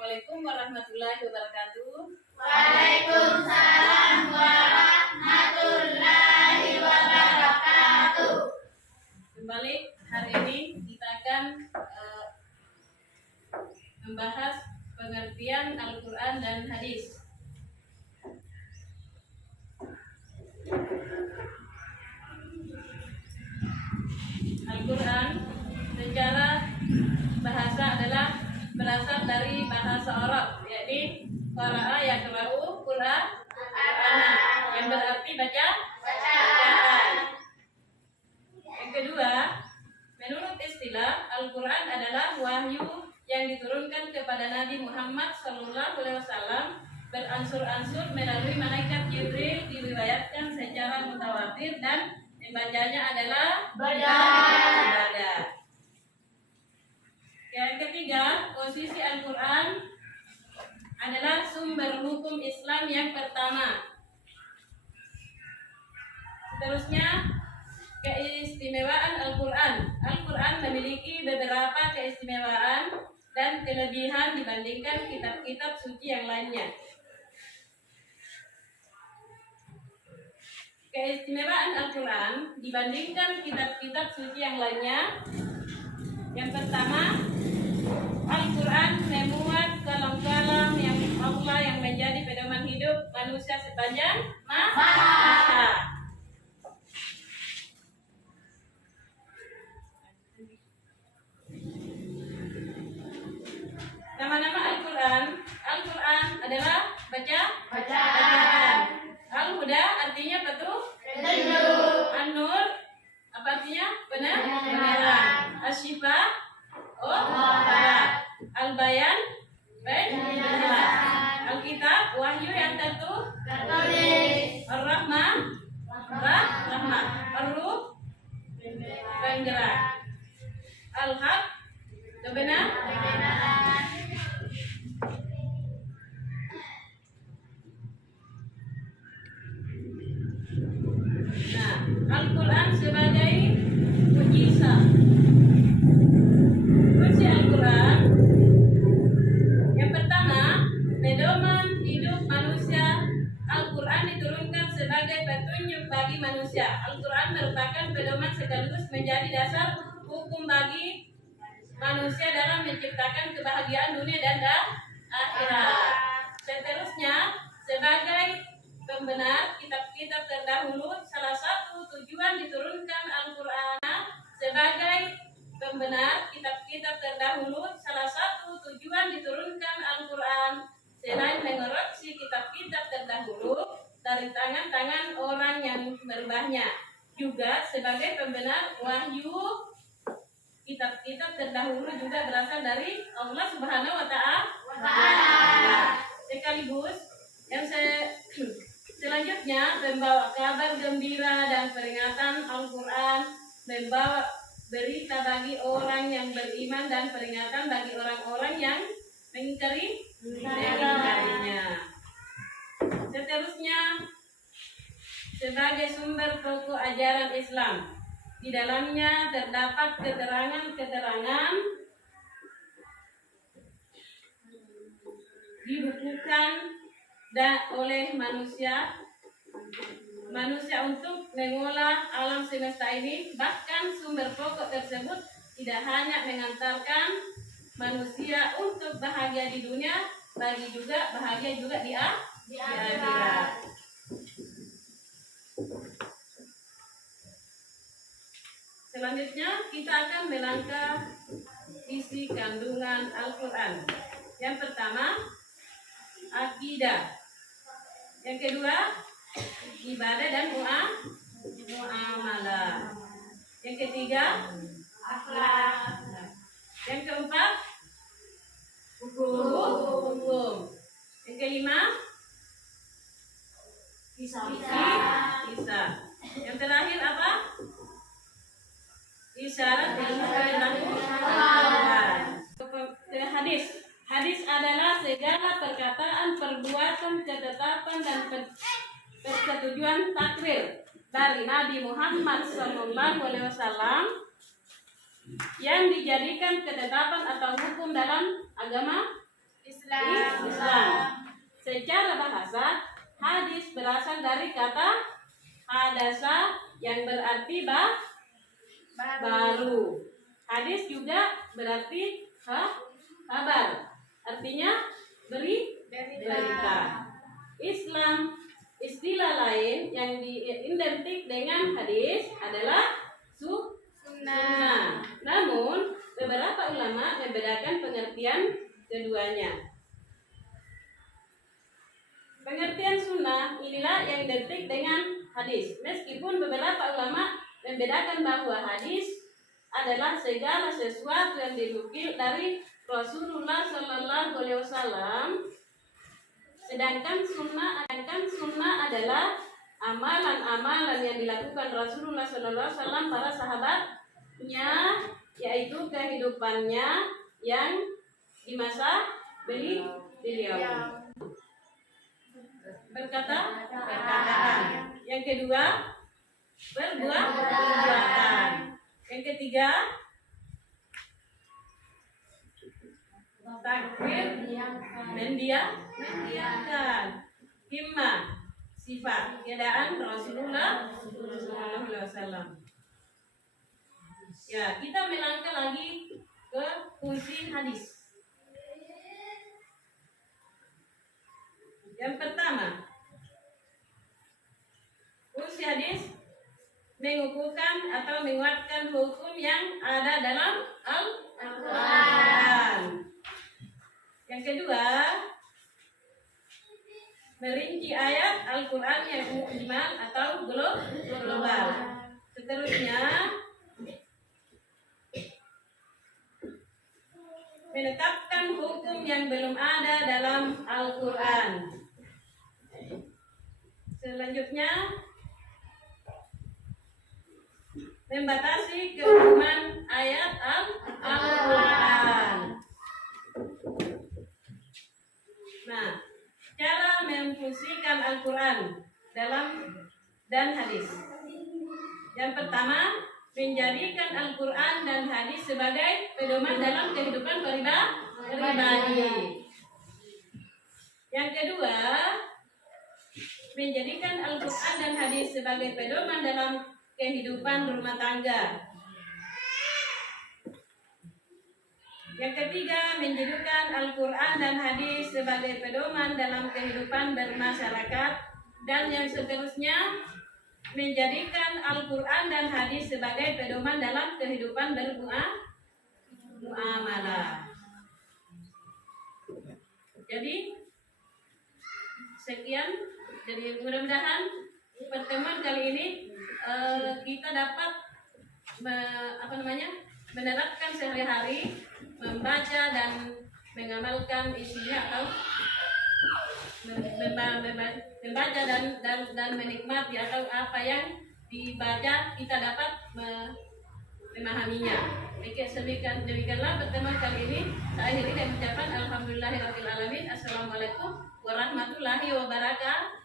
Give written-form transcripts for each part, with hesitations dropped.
Assalamualaikum warahmatullahi wabarakatuh. Waalaikumsalam warahmatullahi wabarakatuh. Kembali hari ini kita akan membahas pengertian Al-Quran dan hadis. Al-Quran secara bahasa adalah berasal dari bahasa Arab, yakni qara'a yaqra'u Qur'an, yang berarti bacaan. Yang kedua, menurut istilah, Al-Quran adalah wahyu yang diturunkan kepada Nabi Muhammad SAW beransur-ansur melalui malaikat Jibril, diriwayatkan secara mutawatir dan membacanya adalah ibadah. Yang ketiga, posisi Al-Quran adalah sumber hukum Islam yang pertama. Seterusnya, keistimewaan Al-Quran. Al-Quran memiliki beberapa keistimewaan dan kelebihan dibandingkan kitab-kitab suci yang lainnya. Keistimewaan Al-Quran dibandingkan kitab-kitab suci yang lainnya. Yang pertama, Al-Quran memuat kalam-kalam yang Allah yang menjadi pedoman hidup manusia sepanjang masa. Nama-nama Al-Quran. Al-Quran adalah bacaan. Al-Huda artinya petunjuk. An-Nur apa artinya? Penerangan. Asy-Syifa obat. Al-Bayan penjelasan. Al-Kitab wahyu yang tertulis. Ar-Rahmah rahmat. Ar-Ruh penggerak. Al-Haq kebenaran. Nah, Al-Quran sebagai mukjizat. Fungsi Al-Quran yang pertama, pedoman hidup manusia. Al-Quran diturunkan sebagai petunjuk bagi manusia. Al-Quran merupakan pedoman sekaligus menjadi dasar hukum bagi manusia dalam menciptakan kebahagiaan dunia dan akhirat. Seterusnya, sebagai pembenar kitab-kitab terdahulu, salah satu tujuan diturunkan Al-Quran. Sebagai pembenar kitab-kitab terdahulu, salah satu tujuan diturunkan Al-Quran selain mengoreksi kitab-kitab terdahulu dari tangan-tangan orang yang merubahnya, juga sebagai pembenar wahyu. Kitab-kitab terdahulu juga berasal dari Allah Subhanahu wa Ta'ala. Sekaligus yang selanjutnya membawa kabar gembira dan peringatan. Al-Quran membawa berita bagi orang yang beriman dan peringatan bagi orang-orang yang mengingkarinya. Seterusnya, sebagai sumber pokok ajaran Islam. Di dalamnya terdapat keterangan-keterangan dibukukan oleh manusia untuk mengolah alam semesta ini. Bahkan sumber pokok tersebut tidak hanya mengantarkan manusia untuk bahagia di dunia, bagi juga bahagia juga di akhirat. Selanjutnya kita akan melangkah isi kandungan Al-Quran. Yang pertama, akidah. Yang kedua, ibadah dan muamalah. Yang ketiga, akhlak. Yang keempat, hukum. Yang kelima, kisah. Yang terakhir apa? Isyarat ilmu pengetahuan. Hadis adalah segala perkataan, perbuatan, ketetapan dan persetujuan takrir dari Nabi Muhammad SAW yang dijadikan ketetapan atau hukum dalam agama Islam. Secara bahasa, hadis berasal dari kata hadasa yang berarti baru. Hadis juga berarti kabar. Artinya berita. Islam, istilah lain yang identik dengan hadis adalah sunnah. Namun, beberapa ulama membedakan pengertian keduanya. Pengertian sunnah inilah yang identik dengan hadis. Meskipun beberapa ulama membedakan bahwa hadis adalah segala sesuatu yang dinukil dari Rasulullah Sallallahu Alaihi Wasallam, sedangkan sunnah adalah amalan-amalan yang dilakukan Rasulullah Sallallahu Alaihi Wasallam, para sahabatnya, yaitu kehidupannya yang di masa beliau. Perkataan. Yang kedua, perbuatan. Yang ketiga, takbir, mendiamkan. Himmah, sifat keadaan Rasulullah SAW. Ya, kita melangkah lagi ke fungsi hadis. Yang pertama, fungsi hadis mengukuhkan atau menguatkan hukum yang ada dalam Al-Quran. Yang kedua, merinci ayat Al-Quran yang mujmal atau global. Seterusnya, menetapkan hukum yang belum ada dalam Al-Quran. Selanjutnya, membatasi keumuman ayat Al-Quran. Nah, cara memfungsikan Al-Quran dan hadis. Yang pertama, menjadikan Al-Quran dan hadis sebagai pedoman dalam kehidupan pribadi. Yang kedua, menjadikan Al-Quran dan hadis sebagai pedoman dalam kehidupan rumah tangga. Yang ketiga, menjadikan Al-Quran dan hadis sebagai pedoman dalam kehidupan bermasyarakat. Dan yang seterusnya, menjadikan Al-Quran dan hadis sebagai pedoman dalam kehidupan bermuamalah. Jadi, sekian. Jadi mudah-mudahan pertemuan kali ini kita dapat menerapkan sehari-hari, membaca dan mengamalkan isinya, atau membaca dan menikmati atau apa yang dibaca, kita dapat memahaminya. Demikianlah pertemuan kali ini. Saya akhiri dengan ucapan alhamdulillahirabbil alamin. Assalamualaikum warahmatullahi wabarakatuh.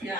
Ya.